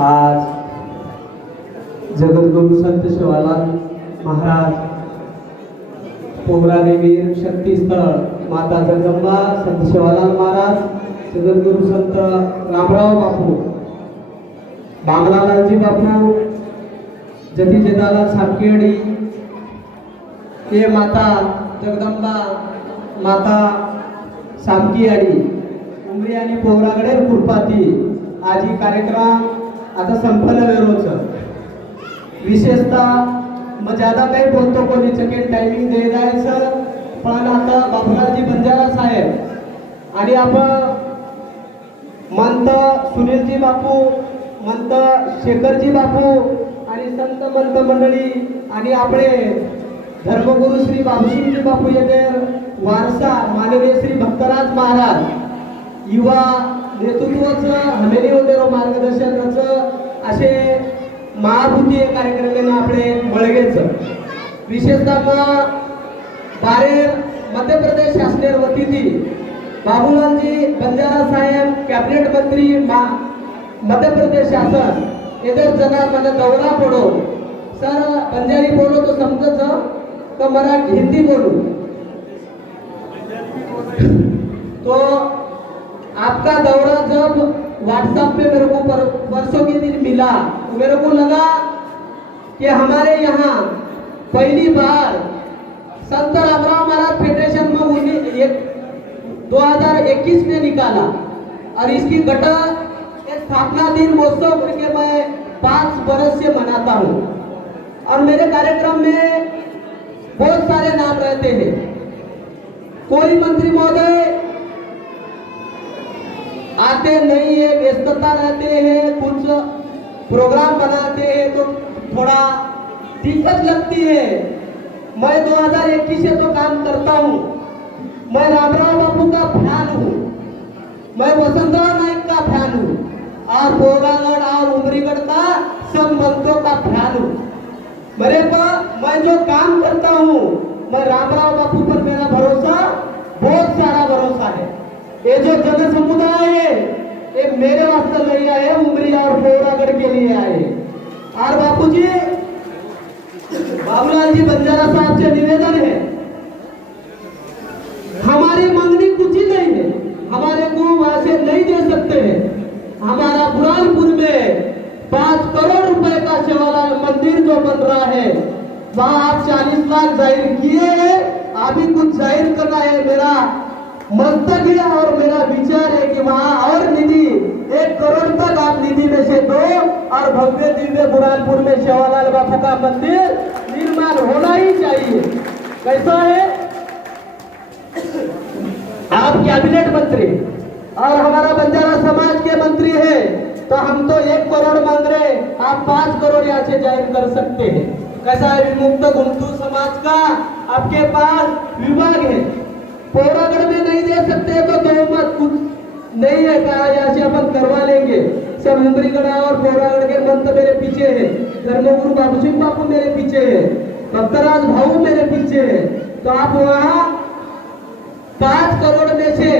आज जगद्गुरु संत शिवालाल महाराज पोमरादेवीर शक्तीस्थळ माता जगदंबा संत शिवालाल महाराज जगद्गुरु संत रामराव बापू बांगलालालजी बापू जती जेदालाल सापकेडी हे माता जगदंबा माता सामकी आडी उमरी आणि पोवराकडे कृपाती. आजी कार्यक्रम आता संपन्न वेरोच विशेषतः मग ज्यादा काही बोलतो कोणी सेकंड टायमिंग दे जायचं पण आता बाबूरावजी बंजारा साहेब आणि आपण मंत सुनीलजी बापू मंत शेखरजी बापू आणि संत मंत मंडळी आणि आपले धर्मगुरु श्री बाबूसिंगजी बापू येथे वारसा माननीय श्री भक्तराज महाराज युवा नेतृत्वाचं हमेरी ओटेरो मार्गदर्शनाचं असे महाभूतीय कार्यक्रम आपले बळगेचं. विशेषतः बारे मध्य प्रदेश शासने वतीने बाबूलालजी बंजारा साहेब कॅबिनेट मंत्री मध्य प्रदेश शासन येथे जना माझा दौरा पडो. सर पंजाबी बोलो तो समजत तर मराठी हिंदी बोलू. तो आपका दौरा जब व्हाट्सएप पे मेरे को पर, परसों के दिन मिला तो मेरे को लगा कि हमारे यहाँ पहली बार संत रामराव महाराज फेडरेशन में उन्नीस एक 2021 में निकाला। और इसकी घटा स्थापना दिन महोत्सव करके मैं पाँच बरस से मनाता हूँ। और मेरे कार्यक्रम में बहुत सारे नाम रहते हैं। कोई मंत्री महोदय आते नहीं है व्यस्तता रहते हैं कुछ प्रोग्राम बनाते हैं तो थोड़ा दिक्कत लगती है. मैं 2021 से तो काम करता हूँ. मैं रामराव बापू का फैन हूँ. मैं वसंतराव नायक का फैन हूँ. और पोगागढ़ और उमरीगढ़ का सब मंत्रों का फैन हूँ. मेरे पर मैं जो काम करता हूँ मैं रामराव बापू पर मेरा भरोसा बहुत सारा भरोसा है. ये जो जन समुदाय है ये मेरे वास्ते नहीं आए, उमरी और फोरागढ़ के लिए आए। और बापू जी बाबूलाल जी बंजारा साहब से निवेदन है, हमारी मंगनी कुछ ही नहीं है, हमारे को वैसे नहीं दे सकते हैं। हमारा बुरहानपुर में पाँच करोड़ रुपए का शिवालय मंदिर जो बन रहा है, वहाँ आप चालीस लाख ज़ाहिर किए हैं, अभी कुछ ज़ाहिर करना है मेरा है और मेरा विचार है कि वहाँ और निधि, एक करोड़ तक आप निधि में से दो और भव्य दिव्य बुरानपुर में शिवालाल बापू का मंदिर निर्माण होना ही चाहिए। कैसा है? आप कैबिनेट मंत्री और हमारा बंजारा समाज के मंत्री है तो हम तो एक करोड़ मांग रहे आप पाँच करोड़ यहाँ से ज़ाहिर कर सकते हैं। कैसा है? विमुक्त गुमतू समाज का आपके पास विभाग है। पौरागढ़ में नहीं दे सकते तो दो मत नहीं है, कहा यहाँ से अपन करवा लेंगे। सब उमरीगढ़ और पौरागढ़ के मंत्र मेरे पीछे है। धर्मगुरु बाबू सिंह बापू मेरे पीछे है। भक्तराज भाऊ मेरे पीछे है। तो आप वहाँ पाँच करोड़ में से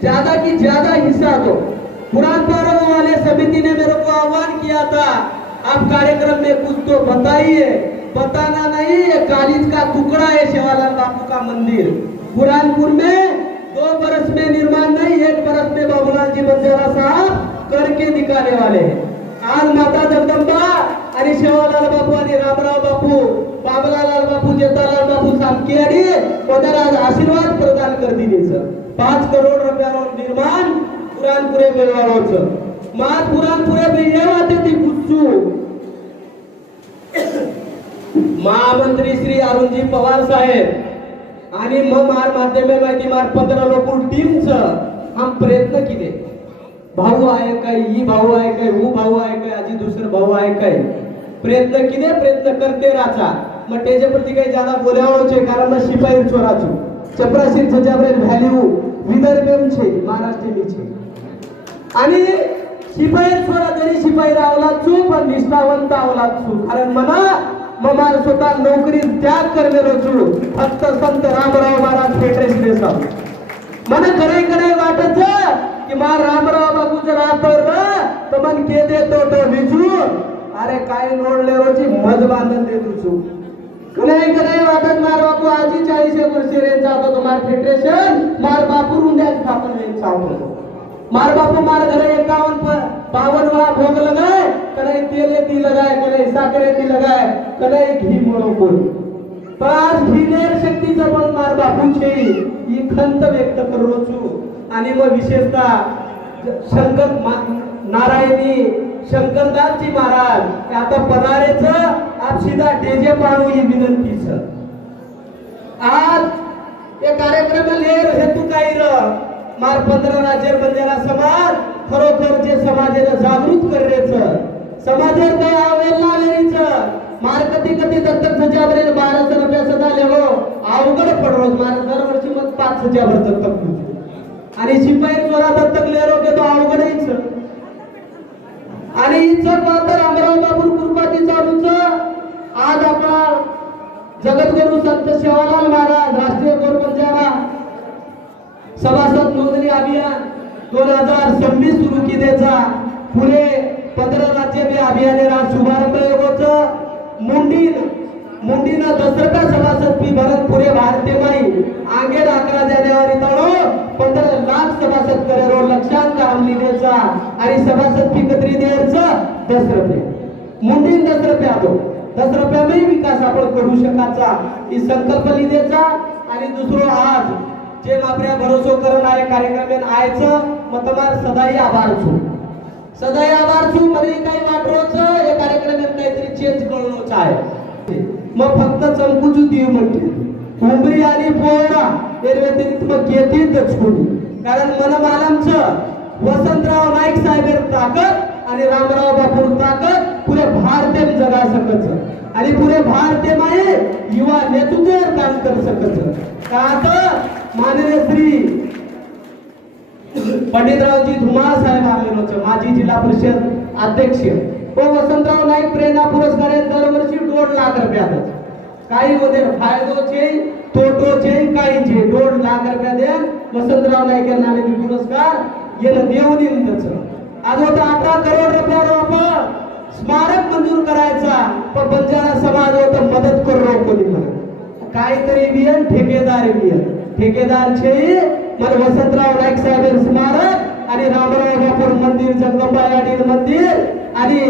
ज़्यादा की ज़्यादा हिस्सा दो। पुरान पर्व वाले समिति ने मेरे को आह्वान किया था, आप कार्यक्रम में कुछ तो बताइए। बताना नहीं, ये कालीज का टुकड़ा है, शिवालाल बापू का मंदिर। बुरहानपुर में दो बरस में निर्माण नहीं एक बरस में बाबूलाल जी बंजारा साहब करके दिखाने वाले हैं। आज माता जगदम्बा आणि शेवालाल बापू आणि रामराव बापू बाबलालाल बापू जेतालाल बापू सामकियाडी कोणाला आज आशीर्वाद प्रदान करतील याचं. पाच करोड रुपयावर निर्माण पुराणपुरे मेळाव्याचं। मात पुराणपुरे मेळावा ती गुच्चू महामंत्री श्री अरुणजी पवार साहेब आणि मग आर माध्यमे माहिती मार पत्र लोक टीमच हा प्रयत्न केले भाऊ आहे काय ही भाऊ आहे काय हू भाऊ आहे काय आजी दुसरं भाऊ आहे काय प्रयत्न किने प्रयत्न करते राचा मग त्याच्या प्रती काही ज्यादा बोलावं कारण मग शिपाई चोराचू चपराशी व्हॅल्यू विदर्भम छे महाराष्ट्रीय छे आणि शिपाई चोरा तरी शिपाई रावला चू पण निष्ठावंत आवला चू कारण मना मग स्वतः नोकरी त्याग करलेलो छू फक्त संत रामराव महाराज फेटरेस देसा मन खरे खरे वाटत की मा रामराव बाबू जर आतर तर मन के देतो तो तो विचू अरे काय नोडले रोजी मज बांधत दे तुझू नाही का वाटत मार बापू आजी चाळीस वर्षे रेंचा होता तो मार फेडरेशन मार बापू रुंड्या स्थापन रेंचा होता मार बापू मार घरे एकावन्न पर बावन वा भोग लगाए कने साखरे ती लगाए कने घी बरोबर कोण पण आज घिनेर शक्तीचं पण मार बापूचे. ही खंत व्यक्त करू आणि मग विशेषतः शंकर नारायणी शंकरदासजी महाराज आता पनारेच आप डेजे पाडू ही विनंतीच. आज या कार्यक्रम लेर हेतू काही र? मार पंधरा राज्य बंजारा समाज खरोखर जे समाजाला जागृत करण्याचं समाजात काय आवेल लावेरीच मार कधी कधी दत्तक सजावरे बाराशे रुपया सदा लेवो अवघड पडरो मार दरवर्षी मग पाच सजावर दत्तक आणि शिपाई चोरा दत्तक लेरो घेतो अवघडच आणि इच्छक मात्र अमराव बाबू कुर्बाती चालूच. आज आपला जगद्गुरु संत सेवालाल महाराज राष्ट्रीय गौर बंजारा सभासद नोंदणी अभियान दोन हजार सव्वीस सुरू केल्याचा पुढे पंधरा राज्य अभियानेला शुभारंभ योगाचं. मुंडीन मुंडीन दसरटा सभासद फी भरत पुरे भारतीय माई. आगेर अकरा जानेवारी तळो पंधरा लाख सभासद करेरो लक्षांक लिहिण्याचा आणि सभासद फी कत्री द्यायचं दस रुपये मुंडीन दस रुपया तो दस रुपयामध्ये विकास आपण करू शकाचा ही संकल्प लिहिण्याचा आणि दुसरं आज जे आपल्या भरोसो करणारे कार्यक्रम आयचं मग तुम्हाला सदाही आभार सदैव आभार मरी मध्ये काही वाटरोच हे कार्यक्रम काहीतरी चेंज करणंच आहे. मग फक्त चमकुचू देव म्हणते उमरी आणि पोहरा हे व्यतिरिक्त मग येतीलच कोणी. कारण मनमालांचं वसंतराव नाईक साहेब ताकद आणि रामराव बापूर ताकद पुरे भारतीय जगा सकत आणि पुरे भारतीय माये युवा नेतृत्वावर काम करू सकत का तर माननीय श्री पंडितरावजी धुमाळ साहेब आलेलो माजी जिल्हा परिषद अध्यक्ष. व वसंतराव नाईक प्रेरणा पुरस्कार दरवर्षी दोन लाख रुपयात काही मध्ये फायदोचे तोटोचे काहीचे. दोन लाख रुपया दे वसंतराव नाईक यांना आलेले पुरस्कार येणं देऊन येईन त्याचं. आज होता अठरा करोड रुपया आपण स्मारक मंजूर करायचा. पण बंजारा समाज होता मदत करू कोणी म्हणा काहीतरी बियन ठेकेदार बियन ठेकेदार छे मन वसंतराव नाईक साहेब स्मारक आणि रामराव बापूर मंदिर जगदंबा मंदिर आणि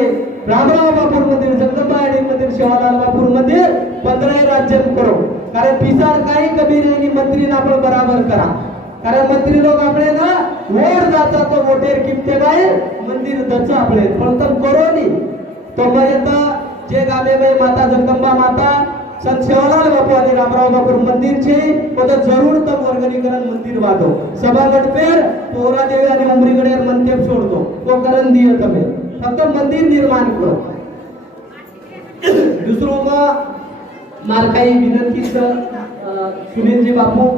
रामराव बापूर मंदिर जगदंबा याडी मंदिर शिवालाल बापूर मंदिर पंधराही राज्य करो. कारण पिसार काही कमी नाही मंत्री आपण बराबर करा. कारण मंत्री लोक आपले ना वर जाता तो मोठेर किमते काय मंदिर दच आपले पण तर करो नी तो पर्यंत जे गावे माता जगदंबा माता संत सेवालाल बापू आणि रामराव बापूर मंदिरचे होतं जरूर तब वर्गणीकरण मंदिर वादो सभागट पेर पोहरा देवी आणि उमरीकडे मंदिर सोडतो. तो करण दिय तमे. फक्त मंदिर निर्माण करो. दुसरो का मार काही विनंती सुनीलजी बापू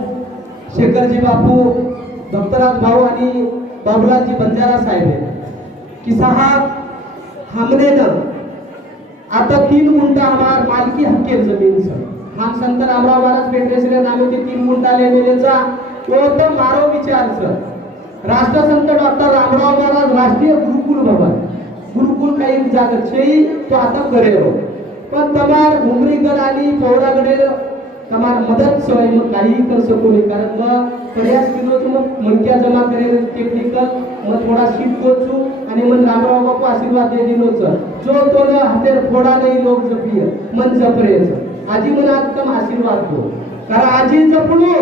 शेखरजी बापू भक्तराज भाऊ आणि बाबूलाजी बंजारा साहेब. की सहा हमने ना आता तीन गुंठा आमार मालकी हक्के जमीन हा संत रामराव महाराज पेटरेसरे ते तीन गुंठा लेने तो वो मारो विचार सर. राष्ट्रसंत डॉक्टर रामराव महाराज राष्ट्रीय गुरुकुल भवन. गुरुकुल का एक तो आता करे हो. पण तमार घुमरीगड आली पौरागडे तमार मदद सोय मग काही कर सको कारण मग प्रयास केलो तर मग मुलक्या जमा करेल टेपली कर मग थोडा शीत कोचो आणि मन रामराव बापू आशीर्वाद दे दिलो सर जो तो न हातेर फोडा नाही लोक जपली मन जपरे आजी मन आत्तम आशीर्वाद दो कारण आजी जपलो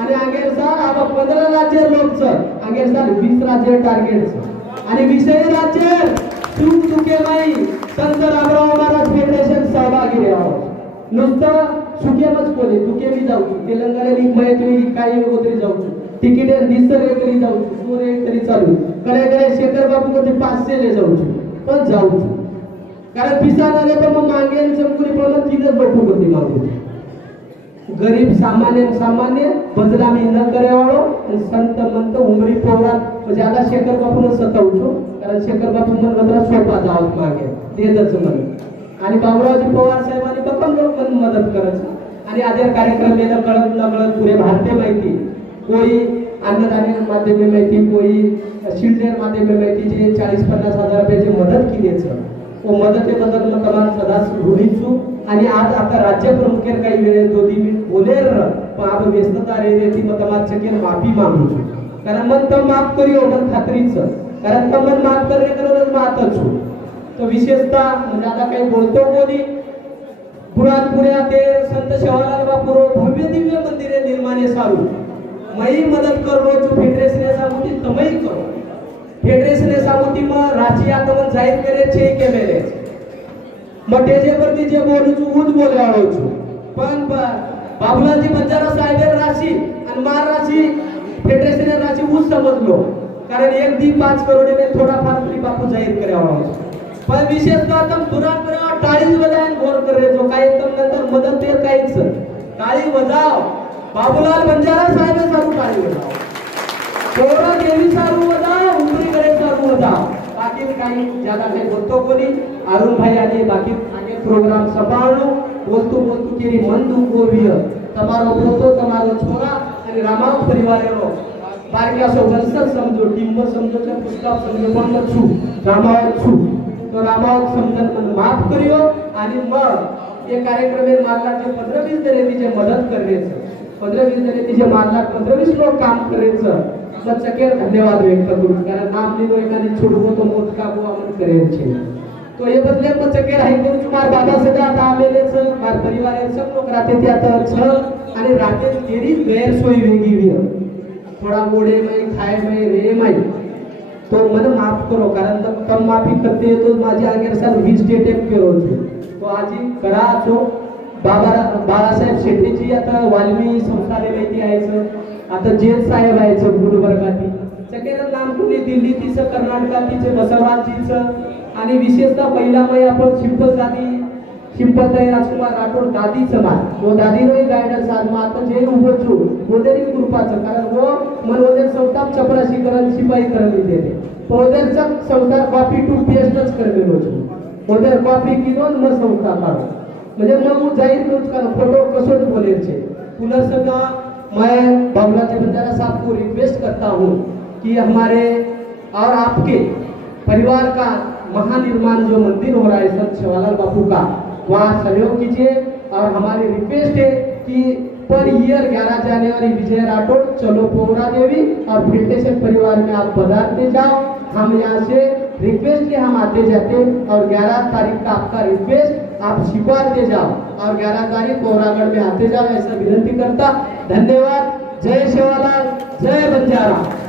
आणि आगे सर आता पंधरा राज्य लोक सर आगे सर वीस राज्य टारगेट सर आणि विषय राज्य तू चुके माई संत रामराव महाराज फेडरेशन सहभाग नुसतं सुकेमच कोणी. तुके बी जाऊ तेलंगणा लीगमध्ये तुम्ही काही नको तरी जाऊ तिकीट दिसर एक तरी जाऊ सूर एक तरी चालू कडे कडे शेखर बाबू मध्ये पाचशे ले जाऊ पण जाऊ कारण पिसा झाले तर मग मागे आणि चमकुरी पण तिथंच बटू होती मागे. गरीब सामान्य सामान्य बदनामी न करेवाळो आणि संत मंत उमरी पोरात म्हणजे आता शेखर बापून सतावतो कारण शेखर बापू मन बदला सोपा जावत मागे. देतच म्हणून आणि बाबूरावजी पवार साहेबांनी पण लोक मदत करायचं आणि आधार कार्यक्रम येणं कळत न कळत पुरे भारतीय माहिती कोळी अन्नधान्य माध्यमे माहिती कोळी शिल्डर माध्यमे माहिती जे चाळीस पन्नास हजार रुपयाची मदत केली याचं व मदतीबद्दल मग तुम्हाला सदाच ऋणीचू आणि आज आता राज्य प्रमुखेर काही वेळेस दोन्ही मी बोलेर पण व्यस्तता रे ती मग तुम्हाला शकेल माफी मागू कारण मन तर माफ करी एवढं खात्रीचं. कारण तर मन माफ करणे करतच मातच तर विशेषतः म्हणजे आता काही बोलतो कोणी पुरातपुऱ्या ते संत शेवालाल बापूर भव्य दिव्य मंदिरे निर्माणे सारू. मई मदत करो जो फेडरेशने सामोती तमई करो. फेडरेशने सामोती मग राची आगमन जाहीर करे छे के मेले. मटे जे त्याच्यावरती जे बोलू छू उद बोलवाडो छू पण बाबुलाजी बंजारा साहेब राशी आणि मार राशी फेडरेशने राशी उच समजलो. कारण एक दी पाच करोडीने थोडाफार तरी बापू जाहीर करावा पण विशेषतः तुम बुरा कर? वजा बजायन गोर करे जो काही एकदम नंतर मदत ते काहीच टाळी वजाव बाबूलाल बंजारा साहेब सारू टाळी वजाव कोरोना देवी सारू वजा उमरी करे सारू वजा बाकी काही ज्यादा काही बोलतो कोणी अरुण भाई आणि बाकी अनेक प्रोग्राम सांभाळलो। बोलतो बोलतो केली मन गोविय तमारो बोलतो तमारो छोरा आणि रामा परिवार બારકા बारक्या सोबत समजो ટીમ્બર समजो पुस्तक समजो पण પણ रामा छू। तो रामाव समजत मन माफ करियो आणि मग ये कार्यक्रम मानला जे पंधरा वीस जण तिचे मदत करायचं पंधरा वीस जण तिचे मानला पंधरा वीस लोक काम करायचं तर चकेर धन्यवाद व्यक्त करू कारण नाम लिहिलो एखादी छोडवो तो मोठका बुवा म्हणून करायचे. तो हे बदले मग चकेर आहे तो तुम्हाला बाबा आता आलेलेच सर मार परिवार सब लोक राहते ते आता छ आणि राहते तेरी गैरसोय वेगळी थोडा मोडे माई खाय माई रे माई तो મને माफ करो कारण તમે माफी करते કરતે माझी માજી આગળ સાહેબ વીસ ડેટેક કર્યો तो તો આજે કરા बाबा बाळासाहेब शेट्टीची आता वाल्मी संस्थाने माहिती आहेच आता जेल साहेब आहेच गुरुवर्गाती सगळ्यांना नाम कुणी दिल्लीतीच कर्नाटकातीच बसवराजीच आणि विशेषतः पहिला मै आपण शिंपत गादी शिंपत राजकुमार राठोड गादी समाज व दादी गायडन्स आज मग आता जे उभं छू वदरी कृपाचं कारण व मन ओदेर संस्था चपराशी करण शिपाई करण देते ओदेरचा संस्था कॉफी टू पेस्टच करमेलो છું ઓર્ડર કોફી કીધો ને મસ્ત સંસ્થા કાઢો म्हणजे मग હું जाहीर करूँ का फोटो कसो बोले छे पुनर्सगा मैं बाबूलाल बंजारा साहब को रिक्वेस्ट करता हूँ कि हमारे और आपके परिवार का महानिर्माण जो मंदिर हो रहा है संत शिवालाल बापू का वहाँ सहयोग कीजिए और हमारी रिक्वेस्ट है कि पर ईयर 11 जनवरी विजय राठौड़ चलो पोवरा देवी और फिल्टेशन परिवार में आप पधारते जाओ। हम यहाँ से रिक्वेस्ट के हम आते जाते और 11 तारीख का आपका रिक्वेस्ट आप स्वीकारते जाओ और 11 तारीख पौरागढ़ में आते जाओ ऐसा विनंती करता। धन्यवाद। जय सेवालाल जय बंजारा।